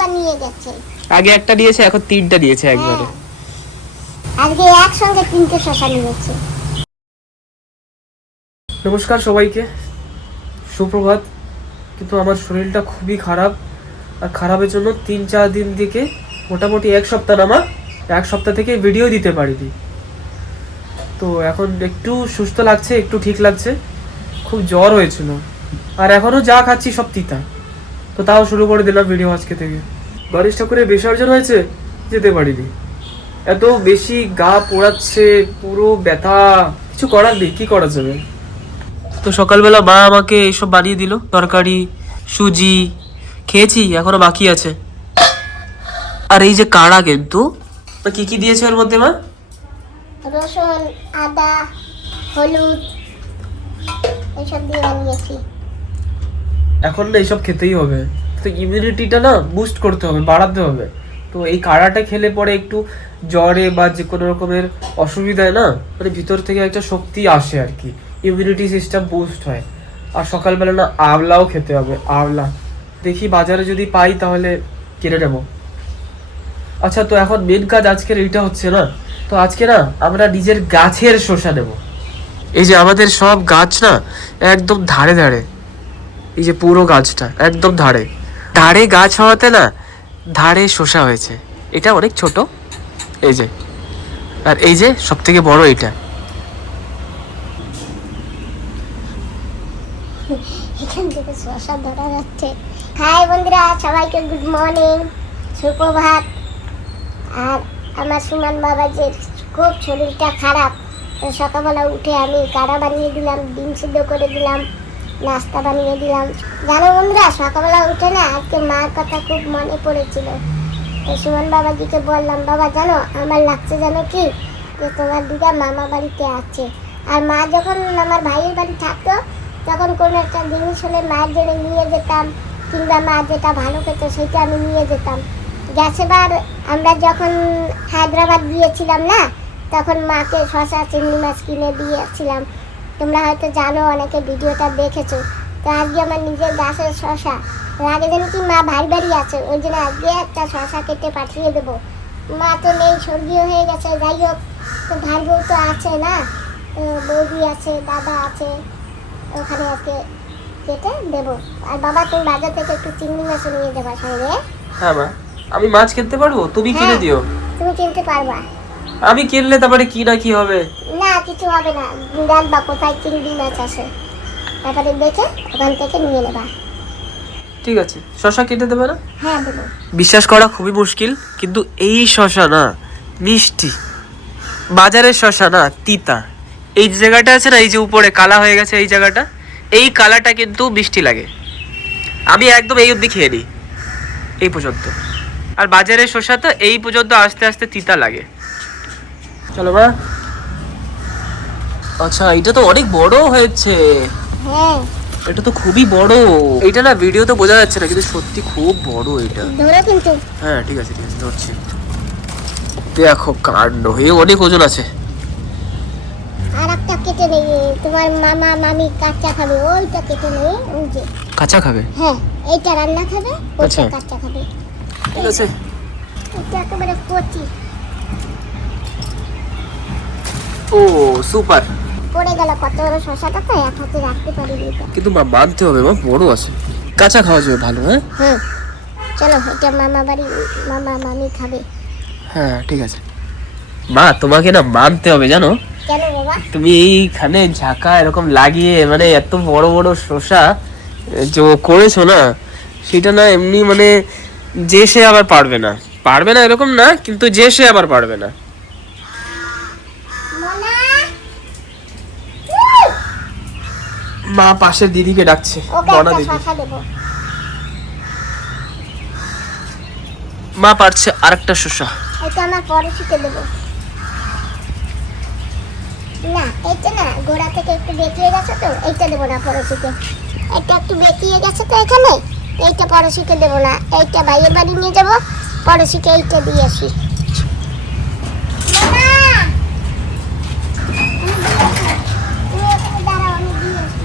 একবার নিয়ে গেছে। আগে একটা দিয়েছে এখন তিনটা দিয়েছে একবারে। হ্যাঁ। আজকে একসঙ্গে তিনটে শশা নিয়েছে। নমস্কার সবাইকে। সুপ্রভাত। কিন্তু আমার শরীরটা খুবই খারাপ। আর খারাপের জন্য তিন চার দিন থেকে মোটামুটি এক সপ্তাহ নামা এক সপ্তাহ থেকে ভিডিও দিতে পারিনি। তো এখন একটু সুস্থ লাগছে একটু ঠিক লাগছে। খুব জ্বর হয়েছিল। আর এখনও যা খাচ্ছি সব তিতা। তো তাও শুরু করে দিলাম ভিডিও আজকে থেকে। গণেশ ঠাকুরের বিসর্জন হয়েছে যেতে পারিনি। এত বেশি গা পোড়াচ্ছে পুরো ব্যথা। কিছু করার নেই কি করা যাবে? তো সকালবেলা মা আমাকে এইসব বানিয়ে দিল তরকারি সুজি খেয়েছি এখনও বাকি আছে। আর এই যে কাড়া কিন্তু তো কি কি দিয়েছে ওর মধ্যে মা? রসুন আদা হলুদ এসব দিয়ে বানিয়েছি। এখন না এইসব খেতেই হবে। তো ইমিউনিটিটা না বুস্ট করতে হবে, বাড়াতে হবে। তো এই কাড়াটা খেলে পরে একটু জ্বরে বা যে কোনো রকমের অসুবিধায় না মানে ভিতর থেকে একটা শক্তি আসে আর কি ইমিউনিটি সিস্টেম বুস্ট হয়। আর সকালবেলা না আওলাও খেতে হবে আওলা দেখি বাজারে যদি পাই তাহলে কিনে নেব। আচ্ছা তো এখন মেন কাজ আজকের এইটা হচ্ছে না, তো আজকে না আমরা নিজের গাছের শসা নেব। এই যে আমাদের সব গাছ না একদম ধারে ধারে। এই যে পুরো গাছটা, একদম ধারে। ধারে গাছ হওয়াতে না, ধারে শসা হয়েছে। এটা অনেক ছোট। এই যে, আর এই যে সব থেকে বড় এটা এখান থেকে শসা ধরা যাচ্ছে। হাই বন্ধুরা, সবাইকে গুড মর্নিং। সুপ্রভাত আর আমার সুমান বাবা যে খুব শরীরটা খারাপ সকালবেলা উঠে আমি কাড়া বানিয়ে দিলাম, ডিম সিদ্ধ করে দিলাম। নাস্তা বানিয়ে দিলাম। জানো বন্ধুরা, সকালবেলা উঠে না আজকে মার কথা খুব মনে পড়েছিল। তো সুমন বাবাজিকে বললাম, বাবা, জানো আমার লাগছে জানো কি? যে তোমার দিদা মামা বাড়িতে আছে। আর মা যখন আমার ভাইয়ের বাড়ি থাকতো, তখন কোনো একটা জিনিস হলে মায়ের জন্য নিয়ে যেতাম, কিংবা মা যেটা ভালো খেত সেটা আমি নিয়ে যেতাম। গ্যাসেবার আমরা যখন হায়দ্রাবাদ গিয়েছিলাম না, তখন মাকে শশা, চিংড়ি মাছ কিনে দিয়েছিলাম। তোমরা হয়তো জানো অনেকে ভিডিওটা দেখেছ। তো আজকে আমার নিজের গাছের শশা। আগে যেন কি মা ভাই বাড়ি আছে ওই জন্য আজকে একটা শশা কেটে পাঠিয়ে দেবো। মা তো নেই স্বর্গীয় হয়ে গেছে যাই হোক তো ভাই বউ তো আছে না? তো বৌদি আছে দাদা আছে ওখানে আজকে কেটে দেবো। আর বাবা তুমি বাজার থেকে একটু চিংড়ি মাছ নিয়ে দেবা সঙ্গে। হ্যাঁ মা। আমি মাছ কিনতে পারব? তুমি কিনে হ্যাঁ। দিও। তুমি কিনতে পারবা। আমি কিনলে তারপরে কি না কি হবে? কিছু হবে না। দেখবা কোথায় চিংড়ি মাছ আছে। তারপরে দেখে ওখান থেকে নিয়ে নেবা। ঠিক আছে। শশা কেটে দেবে না? হ্যাঁ দেবো। বিশ্বাস করা খুবই মুশকিল কিন্তু এই শশা না মিষ্টি। বাজারের শশা না তিতা। এই যে জায়গাটা আছে না এই যে উপরে কালা হয়ে গেছে এই জায়গাটা এই কালাটা কিন্তু মিষ্টি লাগে। আমি একদম এই অবধি খেয়ে নিই। এই পর্যন্ত। আর বাজারের শসা তো এই পর্যন্ত আস্তে আস্তে তিতা লাগে। চলো মা আচ্ছা এটা তো অনেক বড় হয়েছে। হ্যাঁ। এটা তো খুবই বড়। এটা না ভিডিও তো বোঝা যাচ্ছে না কিন্তু সত্যি খুব বড় এটা। ধরো কিন্তু। হ্যাঁ ঠিক আছে ঠিক আছে ধরছি। দেখো কাণ্ড। এ অনেক ওজন আছে। আর একটা কেটে নেই তোমার মামা মামি কাঁচা খাবে ওইটা কেটে নেই ওই যে। কাঁচা খাবে? হ্যাঁ এইটা রান্না খাবে ওইটা আচ্ছা। কাঁচা খাবে। ঠিক আছে। এটা একেবারে কচি। ও সুপার পড়ে গেল কত বড় শশাটা তো এক হাতে রাখতে পারিনি কিন্তু মা মানতে হবে মা বড় আছে। কাঁচা খাওয়া যাবে ভালো হ্যাঁ? হ্যাঁ চলো এটা মামা বাড়ি মামা মামি খাবে। হ্যাঁ ঠিক আছে। মা তোমাকে না মানতে হবে জানো? তুমি এইখানে ঝাঁকা এরকম লাগিয়ে মানে এত বড় বড় শসা যে করেছ না সেটা না এমনি মানে যে সে আবার পারবে না। পারবে না এরকম না কিন্তু যে সে আবার পারবে না মোনা মা পাশের দিদিকে ডাকছে। একটা দিদি। মা পারছে আরেকটা শসা এটা আমার পরশুকে দেবো। না এইটা না গোড়া থেকে একটু বেঁকিয়ে গেছে তো এইটা দেবো না পরশুকে এটা একটু বেঁকিয়ে গেছে তো এখানে এইটা পরশুকে দেবো না এইটা বাইরের বাড়ি নিয়ে যাব পরশুকে এইটা দিয়ে আসি মোনা! আমি দিয়ে আসি। তুমি এখানে দাঁড়াও, আমি দিয়ে আসি।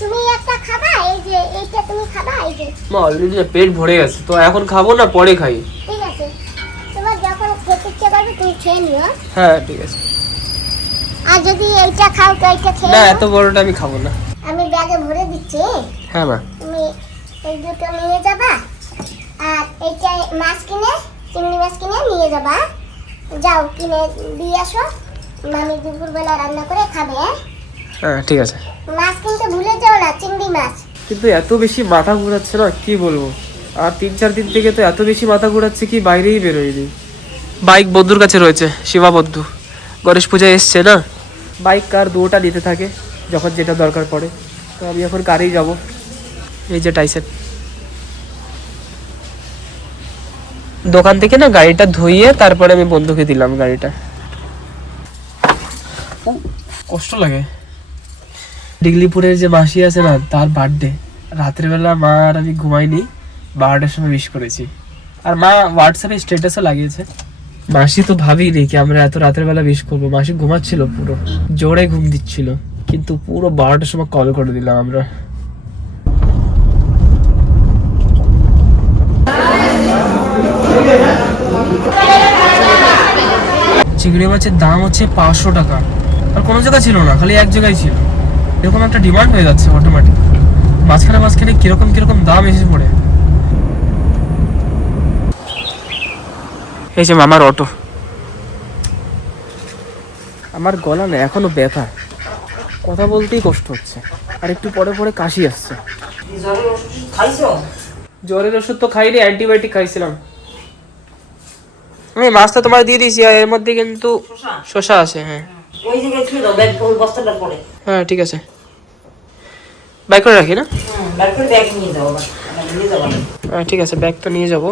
তুমি একটা খাবা? এই যে এইটা তুমি খাবা? থেকে মা অলরেডি পেট ভরে গেছে তো এখন খাব না পরে খাই? ঠিক আছে। তোমার যখন খেতে ইচ্ছে করবে তুমি খেয়ে নিও। হ্যাঁ ঠিক আছে। আর যদি এইটা খাও তো এইটা খেয়ে না। এত বড়টা আমি খাব না। আমি ব্যাগে ভরে দিচ্ছি। হ্যাঁ মা। তুমি এই দুটো নিয়ে যাবা আর এইটা মাছ কিনে চিংড়ি মাছ কিনে নিয়ে যাবা। যাও কিনে দিয়ে আসো। মামি দুপুরবেলা রান্না করে খাবে। হ্যাঁ? ঠিক আছে। মাছ কিনতে ভুলে যাও না চিংড়ি মাছ। কিন্তু এত বেশি মাথা ঘোরাচ্ছে না কি বলব? আর তিন চার দিন থেকে তো এত বেশি মাথা ঘোরাচ্ছে কি বাইরেই বেরোয়নি বাইক বন্ধুর কাছে রয়েছে শিবা বন্ধু। গণেশ পূজায় এসছে না? বাইক কার দুটা নিতে থাকে যখন যেটা দরকার পড়ে। তো আমি এখন কারেই যাব। এই যে টাইসেন। দোকান থেকে না গাড়িটা ধুইয়ে তারপরে আমি বন্ধুকে দিলাম গাড়িটা। কষ্ট লাগে। ডিগলিপুরের যে মাসি আছে না, তার বার্থডে রাতের বেলা মা আর আমি ঘুমাইনি, বারোটার সময় উইশ করেছি। আর মা হোয়াটসঅ্যাপে স্ট্যাটাসও লাগিয়েছে। মাসি তো ভাবি ভাবিনি কি আমরা এত রাতের বেলা উইশ করব। মাসি ঘুমাচ্ছিল পুরো, জোরে ঘুম দিচ্ছিল। কিন্তু পুরো বারোটার সময় কল করে দিলাম আমরা। চিংড়ি মাছের দাম হচ্ছে পাঁচশো টাকা। আর কোনো জায়গায় ছিল না, খালি এক জায়গায় ছিল। এরকম একটা ডিমান্ড হয়ে যাচ্ছে অটোমেটিক মাঝখানে মাঝখানে কীরকম কীরকম দাম এসে পড়ে। এই যে মামার অটো আমার গলা না এখনও ব্যথা। কথা বলতেই কষ্ট হচ্ছে। আর একটু পরে পরে কাশি আসছে। জ্বরের ওষুধ তো খাইনি অ্যান্টিবায়োটিক খাইছিলাম। আমি মাছটা তোমার দিয়ে দিয়েছি আর এর মধ্যে কিন্তু শসা? আছে হ্যাঁ। হ্যাঁ ঠিক আছে। নিয়ে রাখি না। হ্যাঁ ঠিক আছে ব্যাগ তো নিয়ে যাব।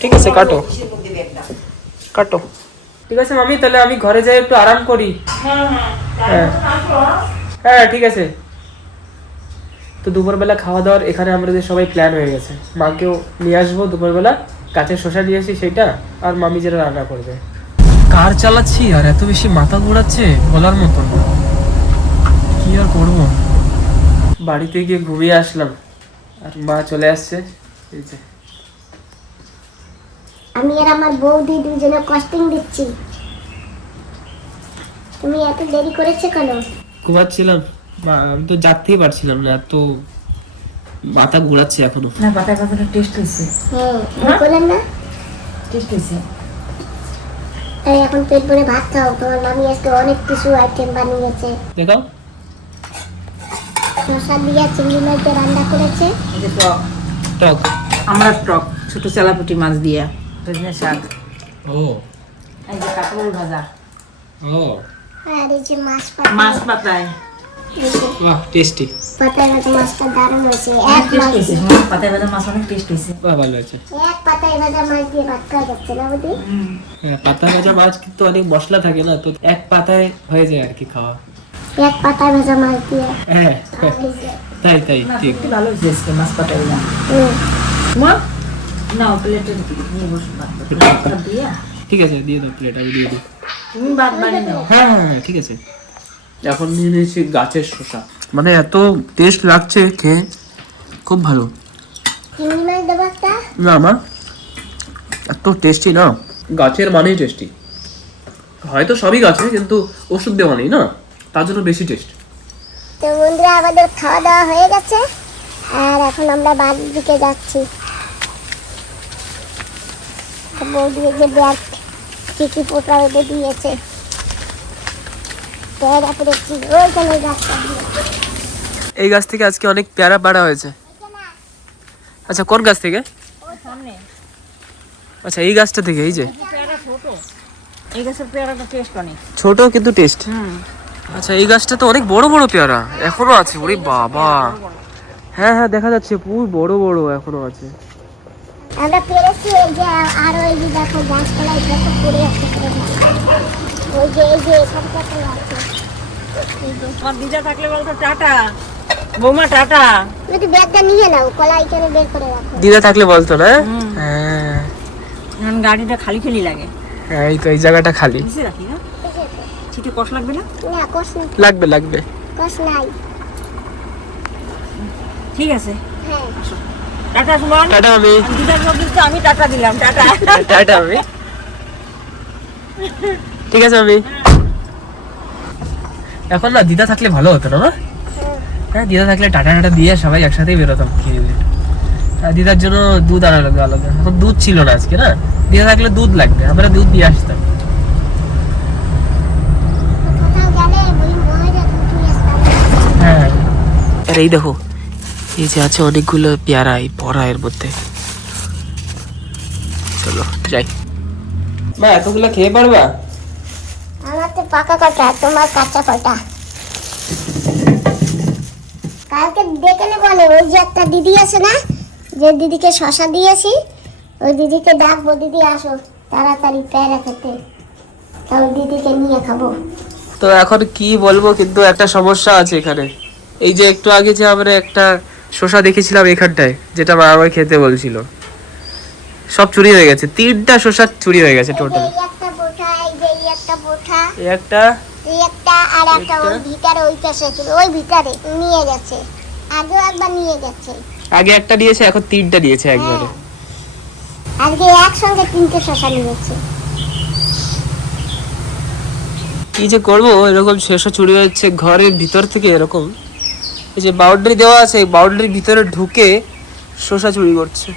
ঠিক আছে কাটো। কাটো। ঠিক আছে মামি তাহলে আমি ঘরে যাই একটু আরাম করি। হ্যাঁ হ্যাঁ। হ্যাঁ। হ্যাঁ ঠিক আছে। তো দুপুরবেলা খাওয়া দাওয়ার এখানে আমাদের সবাই প্ল্যান হয়ে গেছে। মাকেও নিয়ে আসব দুপুরবেলা। কাঁচের শশা নিয়ে আসি সেইটা। আর মামি যেটা রান্না করবে। কার চালাচ্ছি? আর এত বেশি মাথা ঘোরাচ্ছে বলার মতন না। কি আর করব? বাড়িতে গিয়ে ঘুমিয়ে আসলাম। আর মা চলে আসছে। এই যে। আমি আর আমার বৌদি দুজনে কস্টিং দিচ্ছি। তুমি এত দেরি করেছ কেন? ঘুমাচ্ছিলাম। মা আমি তো জাগতেই পারছিলাম না এত মাথা ঘোরাচ্ছে এখনও। না পাতা পাতাটা টেস্ট হয়েছে। হ্যাঁ বললেন না। টেস্ট হয়েছে। তাই এখন পেট ভরে ভাত খাও। তোমার মামি আজকে অনেক কিছু আইটেম বানিয়েছে। দেখো শসা দিয়া চিংড়ি মাছ দিয়ে রান্না করেছে। টক। টক? আমরা টক ছোট চালাপুটি মাছ দিয়া। সজনে শাক। ও। এই যে কাঁকরোল ভাজা। ও। আর এই যে মাছ পাতা। মাছ পাতায়। বাহ টেস্টি পাতায় ভাজা মাছটা দারুণ হয়েছে। এক টেস্ট মাছ হয়েছে হ্যাঁ পাতায় ভাজা মাছ অনেক টেস্ট হয়েছে। বাহ ভালো আছে এক পাতায় ভাজা মাছ দিয়ে ভাত খাওয়া যাচ্ছে না বুঝি? হ্যাঁ পাতা ভাজা মাছ কিন্তু অনেক মশলা থাকে না তো এক পাতায় হয়ে যায় আর কি খাওয়া। এক পাতায় ভাজা মাছ দিয়ে। হ্যাঁ হ্যাঁ, তাই তাই ঠিক। ভালো হয়েছে মাছ পাতায় ভাজা। মা না প্লেটে নিয়ে বসো ভাত ভাতটা ঠিক আছে। দিয়ে? দাও প্লেট আমি দিয়ে দিই। তুমি ভাত বানিয়ে দাও হ্যাঁ হ্যাঁ হ্যাঁ, ঠিক আছে। এখন নিয়ে নিয়েছি গাছের শসা। মানে এত টেস্ট লাগছে খেয়ে খুব ভালো। না আমার এত টেস্টি না। গাছের মানেই টেস্টি হয়তো সবই গাছে কিন্তু ওষুধ দেওয়া নেই না? তার জন্য বেশি টেস্ট তো বন্ধুরা আমাদের খাওয়া দাওয়া হয়ে গেছে। আর এখন আমরা বাড়ির দিকে যাচ্ছি। বৌদি যে ব্যাগ কি কি পোকা দিয়েছে। এই গাছ থেকে আজকে অনেক পেয়ারা পাড়া হয়েছে। আচ্ছা কোন গাছ থেকে? আচ্ছা এই গাছটা থেকে, এই যে। টেস্ট ছোট কিন্তু টেস্ট। আচ্ছা এই গাছটা তো অনেক বড় বড় পেয়ারা। এখনও আছে, ওরে বাবা। হ্যাঁ হ্যাঁ দেখা যাচ্ছে, পুরো বড় বড় এখনও আছে। আমরা পেরেছি যে, আরও যে দেখো পড়ে আছে। ওই যে এই আছে থাকলে বলতো টাটা। বৌমা টাটা। ব্যাগটা নিয়ে নাও কলা এখানে বের করে রাখো। দিদা থাকলে বলতো না? হ্যাঁ। এখন গাড়িটা খালি খালি লাগে। হ্যাঁ এই তো এই জায়গাটা খালি। রাখি না? কষ লাগবে না? না কষ লাগবে লাগবে। কষ নাই। ঠিক আছে। হ্যাঁ। টাটা সুমন। টাটা আমি। দিদার মধ্যে তো আমি টাটা দিলাম টাটা। টাটা আমি। ঠিক আছে আমি এখন না দিদা থাকলে ভালো হতো না হ্যাঁ দিদা থাকলে টাটা টাটা দিয়ে সবাই একসাথেই বেরোতাম খেয়ে দিদার জন্য দুধ আনা লাগবে আলাদা। এখন দুধ ছিল না আজকে না? দিদা থাকলে দুধ লাগবে আমরা দুধ দিয়ে আসতাম। নিয়ে হ্যাঁ। আর এই দেখো এই যে আছে অনেকগুলো পেয়ারা এই ভরা এর মধ্যে। চলো যাই। মা এতগুলো খেয়ে পারবা? পাকা কটা তোমার কাঁচা কটা। কালকে ডেকে নে বলে ওই যে একটা দিদি আছে না যে দিদিকে শশা দিয়েছি ওই দিদিকে ডাকবো দিদি আসো তাড়াতাড়ি প্যারা খেতে। তাও দিদিকে নিয়ে খাব। তো এখন কি বলব কিন্তু একটা সমস্যা আছে এখানে। এই যে একটু আগে যে আমরা একটা শসা দেখেছিলাম এখানটায় যেটা আমায় খেতে বলছিল। সব চুরি হয়ে গেছে তিনটা শসা চুরি হয়ে গেছে টোটাল এই একটা। এই একটা আর একটা ওই? ভিতরে ওই পাশে ছিল। ওই ভিতরে নিয়ে গেছে। আগেও একবার নিয়ে গেছে। আগে একটা দিয়েছে এখন তিনটা দিয়েছে একবারে। হ্যাঁ। আজকে একসঙ্গে তিনটে শশা নিয়েছে। কি যে করব এরকম শসা চুরি হচ্ছে ঘরের ভিতর থেকে এরকম। এই যে বাউন্ডারি দেওয়া আছে এই বাউন্ডারির ভিতরে ঢুকে শসা চুরি করছে।